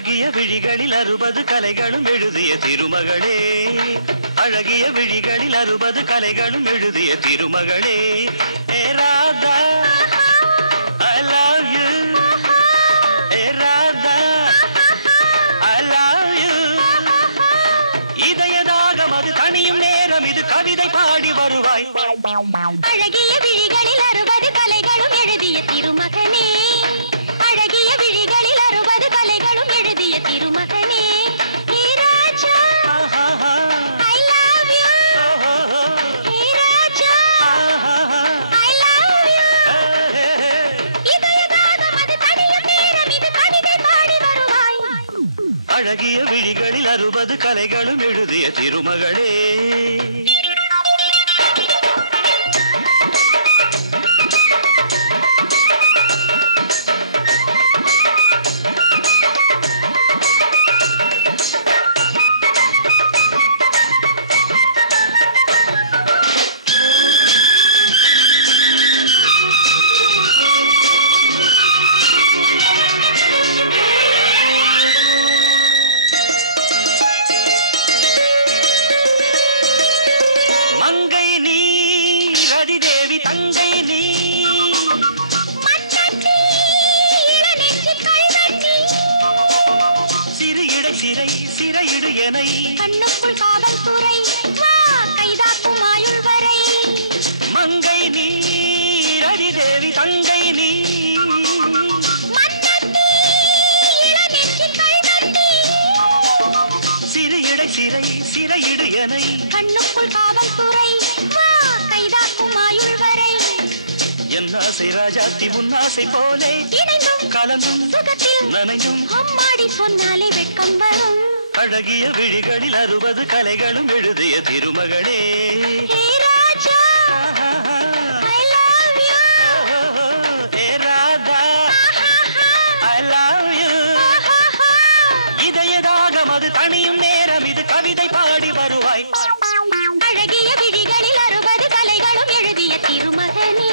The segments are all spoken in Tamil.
அழகிய விழிகளில் 60 கலைகளும் எழுதிய திருமகளே, அழகிய விழிகளில் 60 கலைகளும் எழுதிய திருமகளே. ஏ Radha I love you, A Radha I love you. இதயதாகம் அது தனியும் நேரம் இது கவிதை பாடி வருவாய். அழகிய விழிகளில் 60 கலைகளும் எழுதிய திருமகனே, அழகிய விழிகளில் 60 கலைகளும் எழுதிய திருமகனே. ஹே ராஜா I love you, hey Raja I love you. இதயதாகம் அது தனியும் நேரம் இது கவிதை பாடி வருவாய். அழகிய விழிகளில் 60 கலைகளும் எழுதிய திருமகளே. மங்கை நீ ரதிதேவி தங்கை நீ மன்னத்தி இளநெஞ்சு கள்வத்தி சிறு இடை சிறை சிறையிடு எனை கண்ணுக்குள் காவல்துறை வா கைதாக்கும் ஆயுள் வரை. மங்கை நீ ரதிதேவி தங்கை நீ மன்னத்தி இளநெஞ்சு கள்வத்தி சிறு இடை சிறை சிறையிடு எனை கண்ணுக்குள் காவல்துறை வா கைதாக்கும் ஆயுள் வரை. என் ஆசை ராஜாத்தி உன்னாசை போலே இணைந்தும் கலந்தும் சுகத்தில் நனைந்தும் அம்மாடி சொன்னாலே வெட்கம் வரும். அழகிய விழிகளில் 60 கலைகளும் எழுதிய திருமகளே. ஹே ராஜா I love you, A Radha I love you. இதயதாகம் அது தனியும் நேரம் இது கவிதை பாடி வருவாய். அழகிய விழிகளில் 60 கலைகளும் எழுதிய திருமகனே.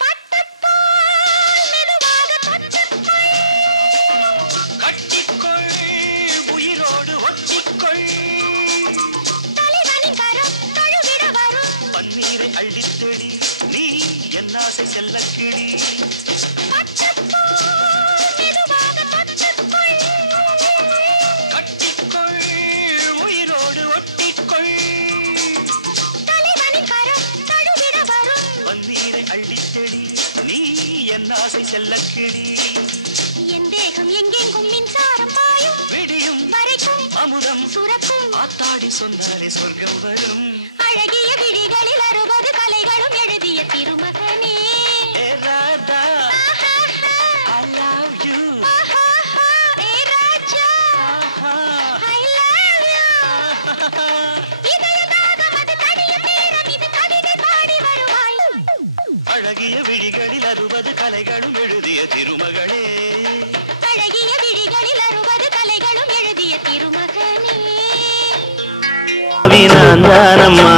பட்டப்பால் மெதுவாக தொட்டுக்கொள், கட்டிக்கொள் உயிரோடு ஒட்டிக்கொள், தலைவனின் கரம் தழுவிட வரும். பன்னீரை அள்ளித்தெளி நீ என் ஆசை செல்லக்கிளி. பட்டப்பால் மெதுவாக தொட்டுக்கொள், கட்டிக்கொள் உயிரோடு ஒட்டிக்கொள், தலைவனின் கரம் தழுவிட வரும். பன்னீரை அள்ளித்தெளி நீ என் ஆசை செல்லக்கிளி. என் தேகம் எங்கெங்கும் மின்சாரம் பாயும் விடியும் வரைக்கும் அமுதம் சுரக்கும். ஆத்தாடி சொன்னாலே சொர்க்கம் வரும். அழகிய விழிகளில் 60 கலைகளும் எழுதிய திருமகனே. ஏ Radha I love you. A Raja I love you. இதயதாகம் அது தனியும் நேரம் இது கவிதை பாடி வருவாய். அழகிய விழிகளில் 60 கலைகளும் எழுதிய திருமகளே. அழகிய விழிகளில் 60 கலைகளும் எழுதிய திருமகனே. நான்தானம்மா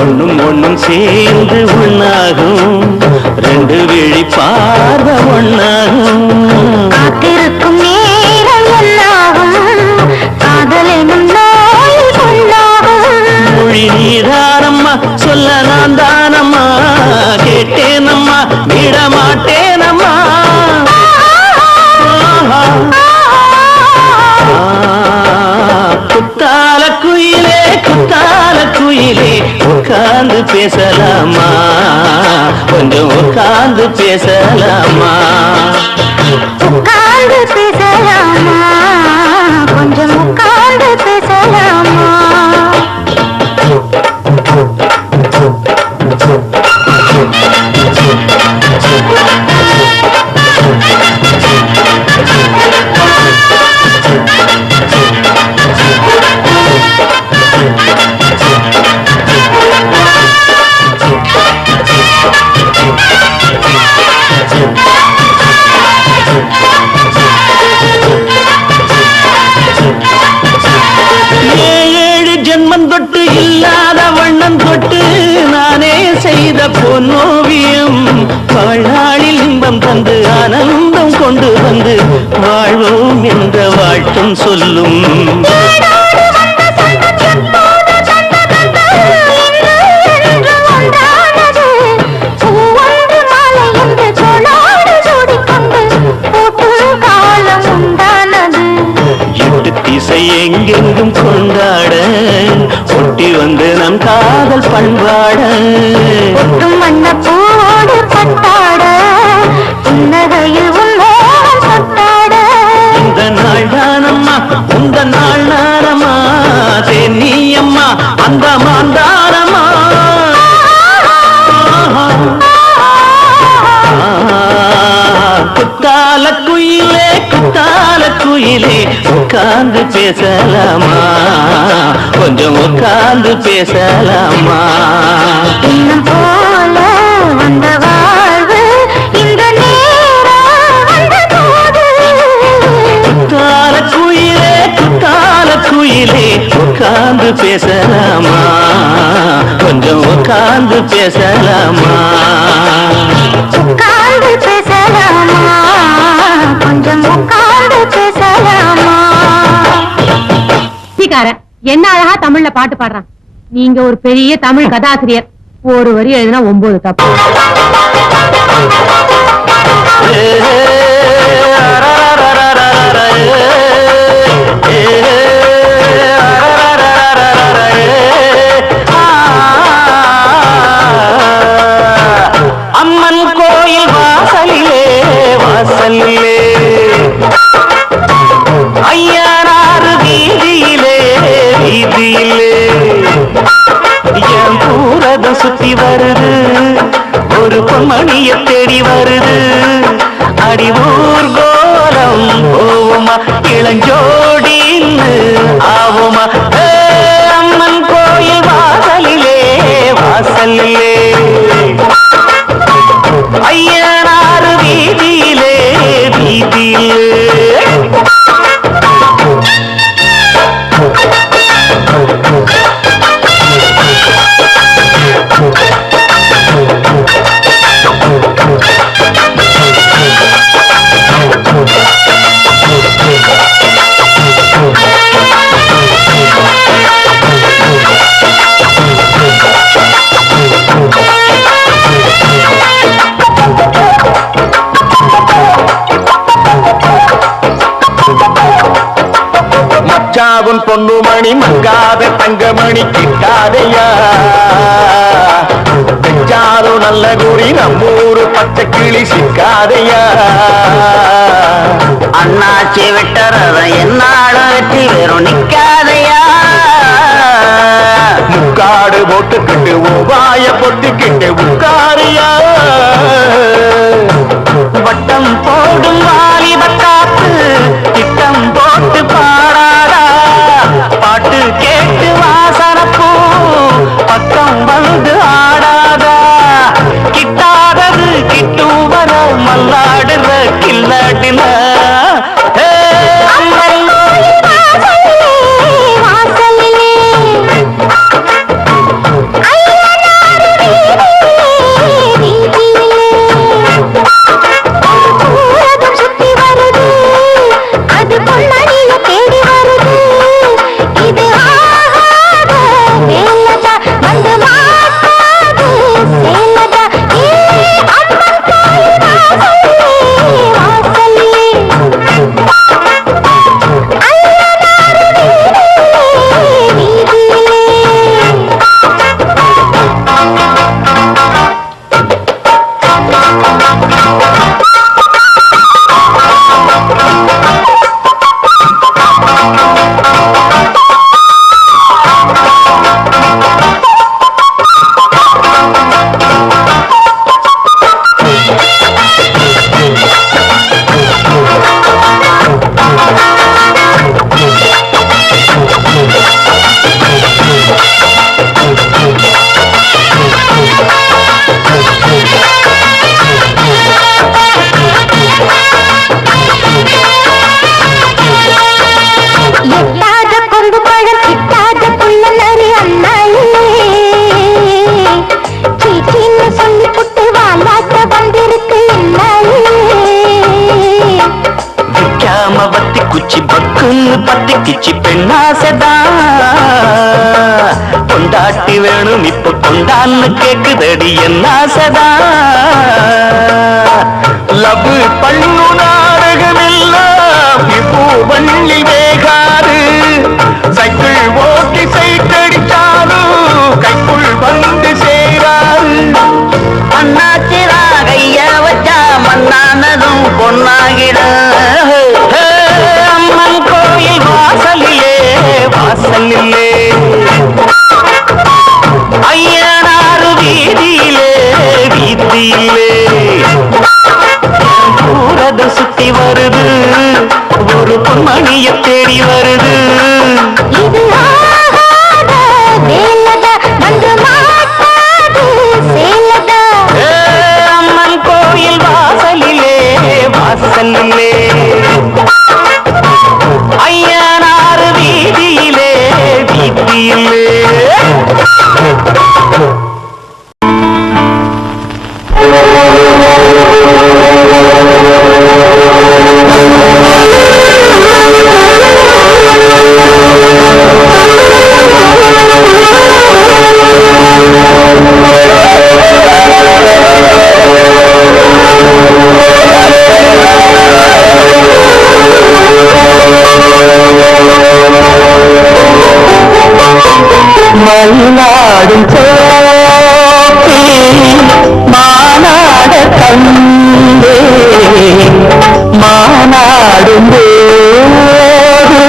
ஒண்ணும் ஒண்ணும் சேர்ந்து ஒண்ணாகும், 2 விழி பார்வை ஒண்ணாகும். காத்திருக்கும் நேரம் என்னாகும், காதலினும் நோய் கொண்டாகும். மொழி நீதானம்மா சொல்ல நான் தானம்மா, கேட்டேனம்மா விடமாட்டேனம்மா. குத்தால குயிலே குத்தால குயிலே உட்கார்ந்து பேசலாமா, கொஞ்சம் உட்கார்ந்து பேசலாமா. உட்கார்ந்து பேசலாமா, கொஞ்சம் உட்கார்ந்து பேசலாமா. கொண்டு வந்து வாழ்வோம் என்ற வாழ்த்தும் சொல்லும். திசை எங்கெங்கும் கொண்டாட ஒட்டி வந்து நம் காதல் பண்பாட மண்ணப்பூவோடு பட்டாட புன்னகையில் உன்னோடு பட்டாட இந்த நாள் தானம்மா உந்த நாள் நானம்மா நீ அம்மா அந்த மாந்தானம்மா குத்தால குயிலே குத்தால குயிலே உட்கார்ந்து பேசலாமா கொஞ்சம் உட்கார்ந்து பேசலாமா இன்னும் போல வந்த வாழ்வு இந்த நேரம் வந்தபோது குத்தால குயிலே உட்கார்ந்து பேசலாமா கொஞ்சம் உட்கார்ந்து பேசலாமா உட்கார்ந்து பேசலாமா கொஞ்சம் உட்கார்ந்து பேசலாமா. என்ன அழகா தமிழ்ல பாட்டு பாடுறான். நீங்க ஒரு பெரிய தமிழ் கதாசிரியர். ஒரு வரி எழுதினா 9 தப்பு. அம்மன் கோயில் வாசலிலே வாசலிலே ஐயனாறு வீதியிலே வீதியிலே என் பூரதம் சுத்தி வருது ஒரு பொன்மணிய தேடி வருது அடி ஊர்கோலம் போவோமா இளஞ்சோடின்னு ஆவோமா அம்மன் கோயில் வாசலிலே வாசலிலே ஐயனாறு வீதியிலே வீதியிலே மச்சாவும் பொண்ணுமணி மங்காத தங்கமணி கிட்டாதையா பெச்சாரும் நல்ல குறி நம்மூரு பச்சை கிளி சிக்காதையா அண்ணாச்சி விட்டறத என்னாலும் வெற்றி வெறும் நிக்காதையா முக்காடு போட்டுக்கிட்டு உபாய பொட்டுக்கிட்டு உட்காரியா வட்டம் போடும் வாலிபத்தாத்து திட்டம் போட்டு பாடாதா பாட்டு கேட்டு வாசனப்பூ பக்கம் வந்து ஆடாதா கிட்டாதது கிட்டும் வர மல்லாடுற கில்லாடின பட்டுன்னு பத்திக்கிச்சு பெண்ணாசைதான் கொண்டாட்டி வேணும் இப்ப கொண்டான்னு கேக்குதடி என் ஆசைதான் லவ் பண்ணு நாடகமெல்லாம் இப்போ வள்ளி வேகாது சைக்கிள் ஓட்டி சைட்டடிச்சாலும் கைக்குள் வந்து சேராது அண்ணாச்சிரா கைய வச்சா மண்ணானதும் பொன்னாகிட அம்மன் கோயில் வாசலிலே வாசலிலே ஐயனாறு வீதியிலே வீதியிலே ஊரது சுத்தி வருது ஒரு பொன்மணிய தேடி வருது இது ஆகாத வேலத வந்து மாட்டாது சேலத அம்மன் கோயில் வாசலிலே வாசலிலே ஐயனாறு வீதியிலே வீதியிலே மயிலாடும் சோப்பி மாநாட கண்டே மாநாடும் போது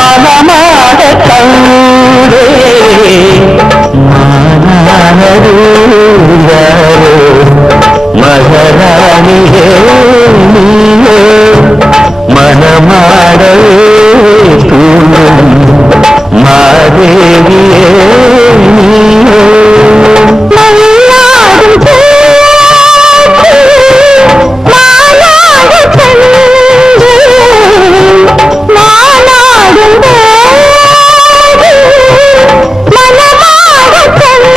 மனமாட கண்டே மாநாடு மகராணியே நீயே மனமாடவே தூண்டும் மாதேவியே நீயே மயிலாடும் சோப்பி மாநாடு கண்டு மாநாடும் போது மனமாட கண்டு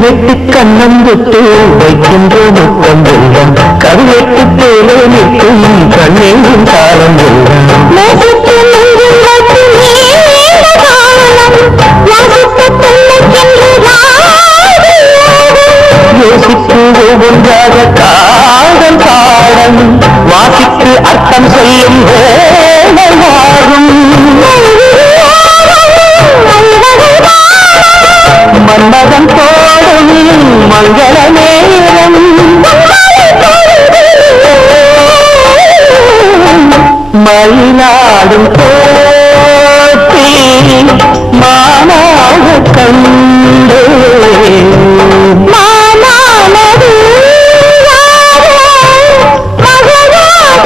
வெட்டு கண்ணம் விட்டு வைக்கின்ற முத்தம் வெள்ளம் கருவெட்டு போல நிற்கும் கண்ணேயும் காலம் வெள்ளம் யோசித்து ஒவ்வொன்றாக காதல் பாடம் வாசித்து அர்த்தம் சொல்லும் வேலையாகும் மன்மதன் போடும் மங்கள நேரம் மயிலாடும் போட்டி மானாக கண்டே மாநாடு மகராணியே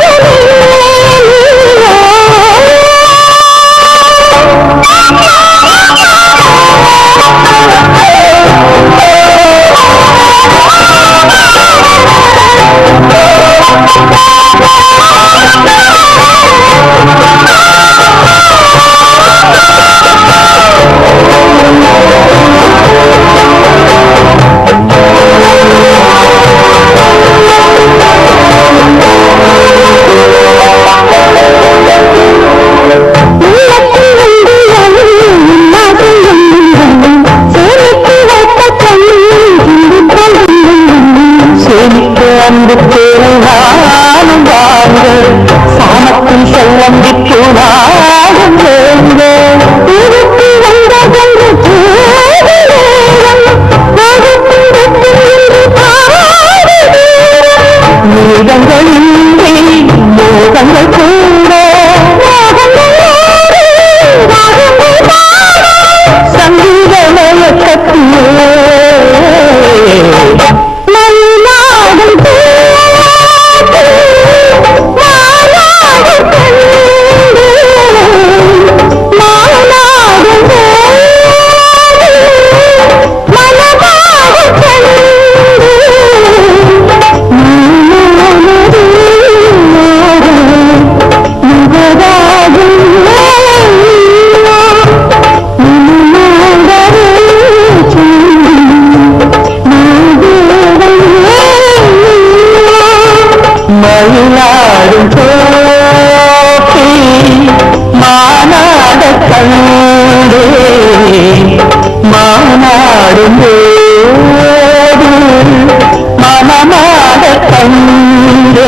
காணாத கண்டே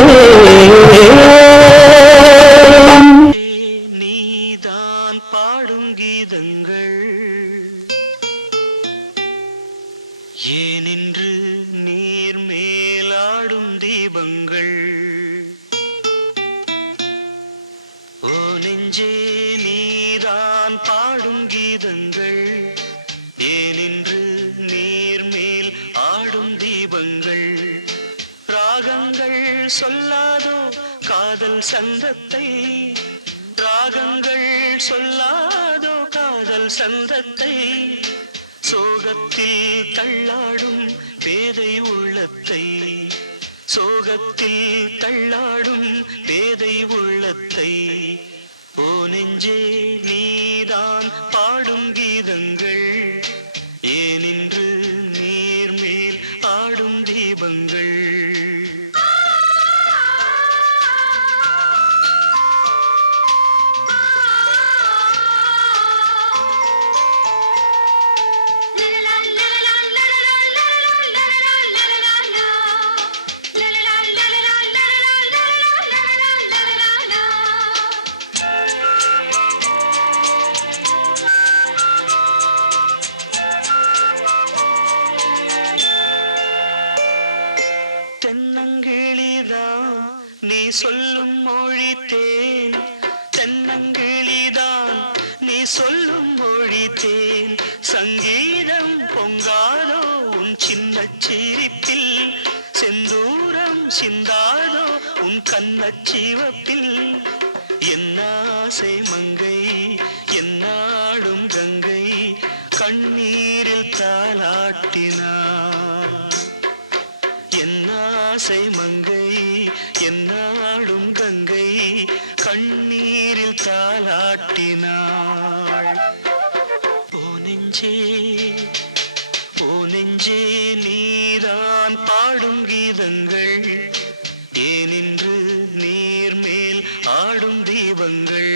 நீதான் பாடும் கீதங்கள் ஏனின்று நீர் மேலாடும் தீபங்கள் ஓ நெஞ்சே நீதான் பாடும் கீதங்கள் ஏனின்று நீர் மேல் ஆடும் தீபங்கள் ராகங்கள் சொல்லாதோ காதல் சந்தத்தை ராகங்கள் சொல்லாதோ காதல் சந்தத்தை சோகத்தில் தள்ளாடும் பேதை உள்ளத்தை சோகத்தில் தள்ளாடும் பேதை உள்ளத்தை ஓ நெஞ்சே நீதான் பாடும் கீதங்கள் ஏனின்று நீர் மேல் ஆடும் தீபங்கள் தென்னங்கிளிதான் நீ சொல்லும் மொழி தேன் தென்னங்கிளிதான் நீ சொல்லும் மொழி தேன் சங்கீதம் பொங்காதோ உன் சின்ன சிரிப்பில் செந்தூரம் சிந்தாதோ உன் கண்ணச் சிவப்பில் என்னாசை மங்கை என்னாடும் கங்கை கண்ணீரில் தாலாட்டினார் என்னாசை மங்கை என்னாடும் கங்கை கண்ணீரில் தாலாட்டினாள் ஓ நெஞ்சே நீதான் பாடும் கீதங்கள் ஏனின்று நீர் மேல் ஆடும் தீபங்கள்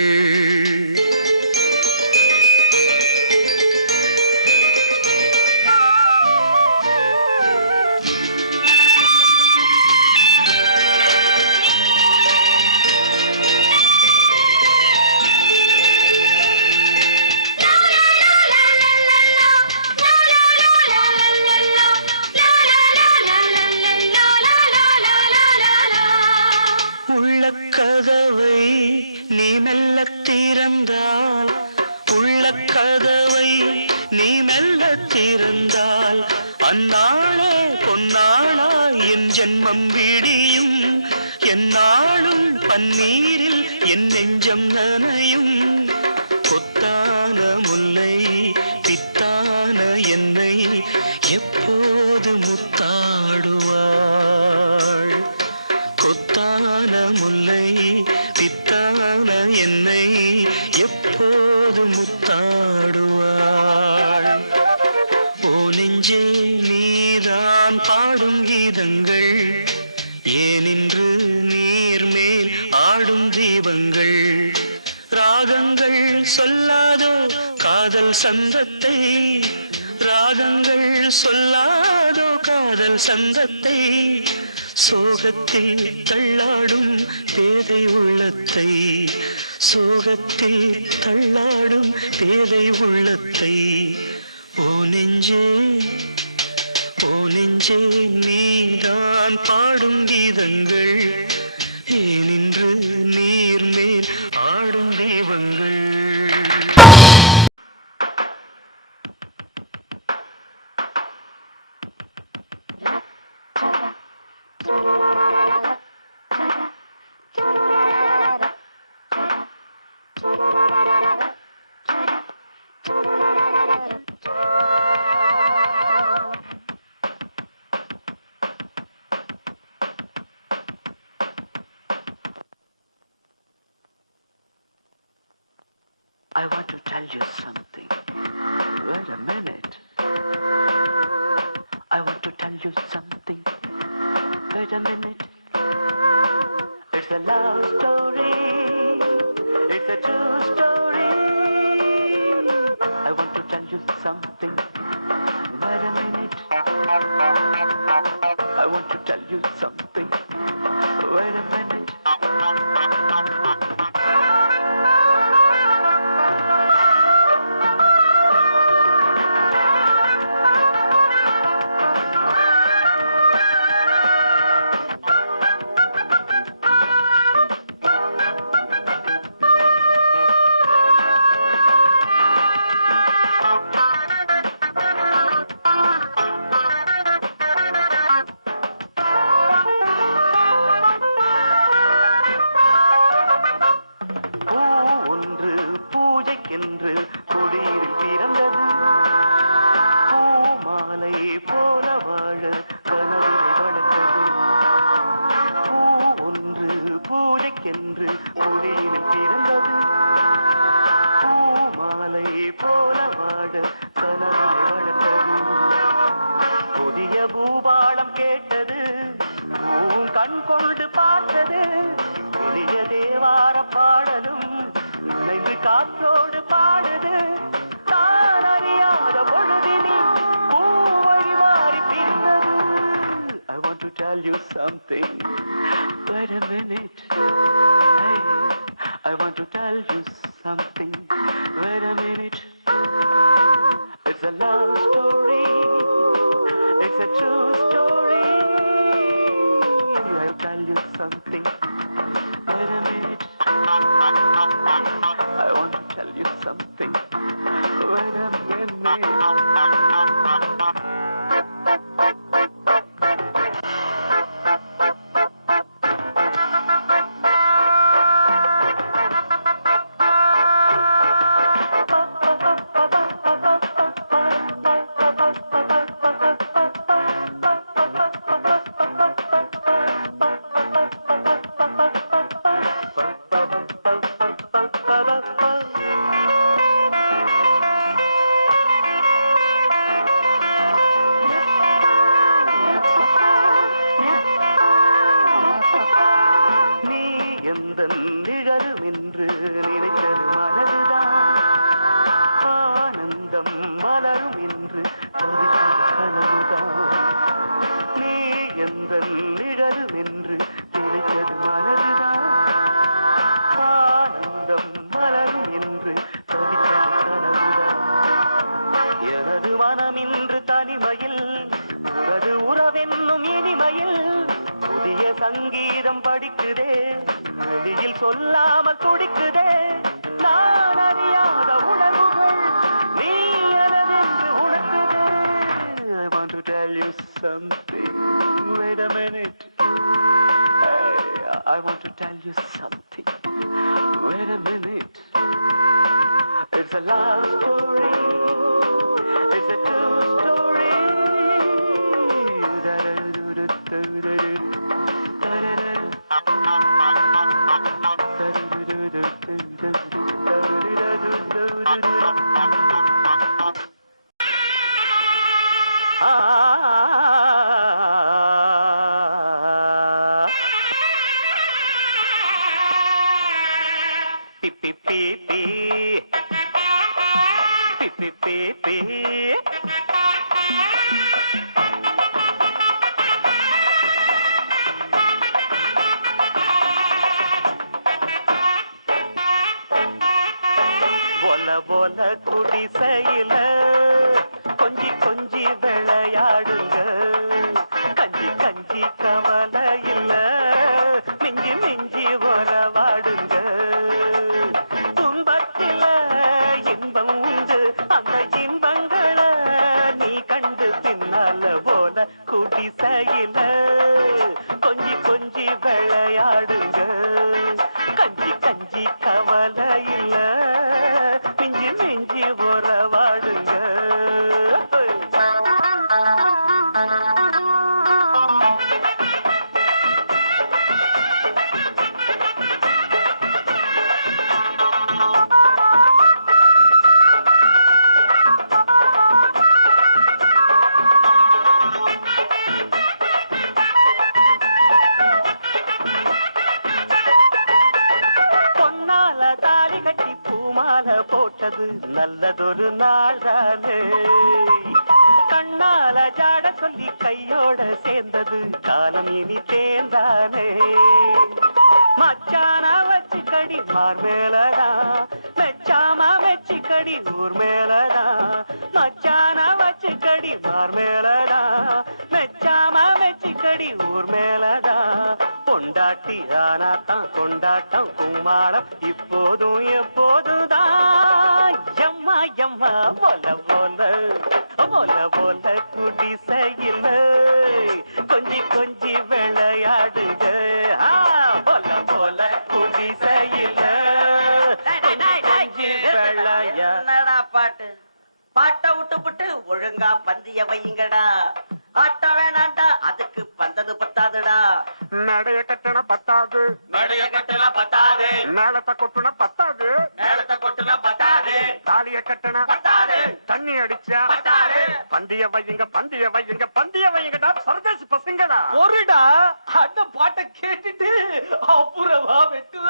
கதவை நீ மெல்ல திறந்தால் உள்ள கதவை நீ மெல்ல திறந்தால் அந்நாளே பொன்னாளா என் ஜென்மம் விடியும் என்னாலும் பன்னீரில் என் நெஞ்சம் நனையும் கொத்தான முல்லை பித்தான என்னை எப்போது முத்தாடுவாள் கொத்தான முல்லை பித்தான என்னை எப்போது முத்தாடுவாள் ஓ நெஞ்சே நீதான் பாடும் கீதங்கள் ஏனின்று நீர் மேல் ஆடும் தீபங்கள் ராகங்கள் சொல்லாதோ காதல் சந்தத்தை ராகங்கள் சொல்லாதோ காதல் சந்தத்தை சோகத்தில் தள்ளாடும் பேதை உள்ளத்தை சோகத்தில் தள்ளாடும் பேதை உள்ளத்தை ஓ நெஞ்சே நீதான் பாடும் கீதங்கள் ஏனின்று நீர் மேல் ஆடும் தீபங்கள் I want to tell you something. Wait a minute. I want to tell you something. Wait a minute. It's a love story. It's a true story. I want to tell you something. Wait a minute. I want to tell you tell you something. Wait a minute. Hey, I want to tell you something. Wait a minute. It's a love story. It's a true story. I'll tell you something. Wait a minute. I want to tell you something. Wait a minute. நீ எந்த நிழலும் என்று நினைத்தது மனதுதான் ஆனந்தம் மலரும் என்று தவித்தது கனவுதான் நீ எந்த நிழலும் என்று நினைத்தது மனதுதான் ஆனந்தம் மலரும் என்று தவித்தது கனவுதான் எனது மனம் இன்று தனிமையில் உனது உறவென்னும் இனிமையில் புதிய சங்கீதம் படிக்குதே வெளியில் சொல்லாமல் துடிக்குதே நான் அறியாத உணர்வுகள் நீ எனதென்று உணர்த்துதே I want to tell you something. Wait a minute. Hey, I want to tell you something. Wait a minute. It's a love story. It's a true story. போல போல குடிசையில கொஞ்சி கொஞ்சி விளையாடுங்க கஞ்சி கஞ்சி கவலை இல்ல மிஞ்சி மிஞ்சி உறவாடுங்க துன்பத்தில இன்பம் உண்டு அந்த இன்பங்களை நீ கண்டு பின்னால போல குடிசையில கொஞ்சி கொஞ்சி விளையாடுங்க கஞ்சி கஞ்சி கவலை இல்ல மிஞ்சி மிஞ்சி உறவாடுங்க பொன்னால தாலி கட்டி பூமால போட்டது நல்லதொரு நாள் தானே கண்ணால ஜாட சொல்லி கையோட சேர்ந்தது காலம் இனி தேர்ந்தானே மச்சான வச்சு கடி மார் மேலதான் மெச்சாம வச்சு கடி ஊர் மேலதான் மச்சான வச்சு கடி மார் மேலதான் மெச்சாம வச்சு கடி ஊர் மேலதான் பொண்டாட்டி ஆனாத்தான் கொண்டாட்டம் கும்மாளம் இப்போதும் எப்போதுதான் எம்மா எம்மா போல போல போல போல குடிசையில் கொஞ்சி கொஞ்சி விளையாடுக போல போல குடிசையில் என்னடா பாட்டு பாட்டை விட்டுப்புட்டு ஒழுங்கா பந்திய வையுங்கடா ஆட்ட வேணாண்டா அதுக்கு பந்தது பத்தாதுடா நடைய கட்டண பத்தாது நடைய கட்டல பத்தாது மேலத்தை கொட்டுன பத்தாது மேலத்தை கொட்டுல பத்தாது தாலிய கட்டண பத்தாது தண்ணி அடிச்சா பத்தாது பந்திய வையுங்க பந்திய வையுங்கடா பரதேசி பசங்கடா ஒருடா அந்த பாட்டை கேட்டுட்டு அப்புறமா வெட்டுவ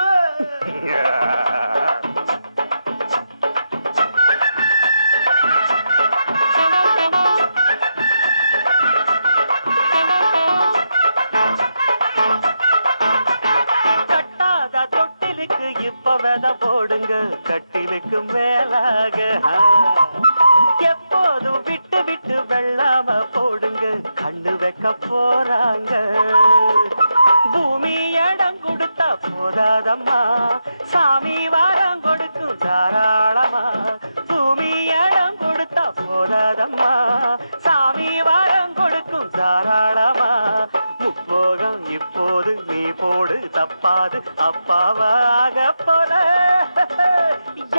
அது அப்பாவாக போல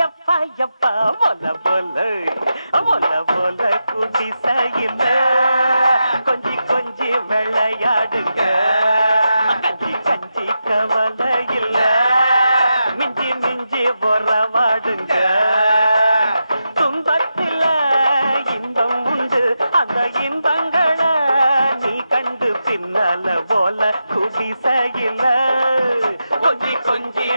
எப்பா எப்பா போல போல போல போல கூட்டி சகில கொஞ்சி கொஞ்சி விளையாடுங்க கஞ்சி கஞ்சி கவலை இல்ல மிஞ்சி மிஞ்சி போறவாடுங்க துன்பத்தில இன்பம் உண்டு அந்த இன்பங்களை நீ கண்டு பின்னல போல கூட்டி சகில கொஞ்சி கொஞ்சி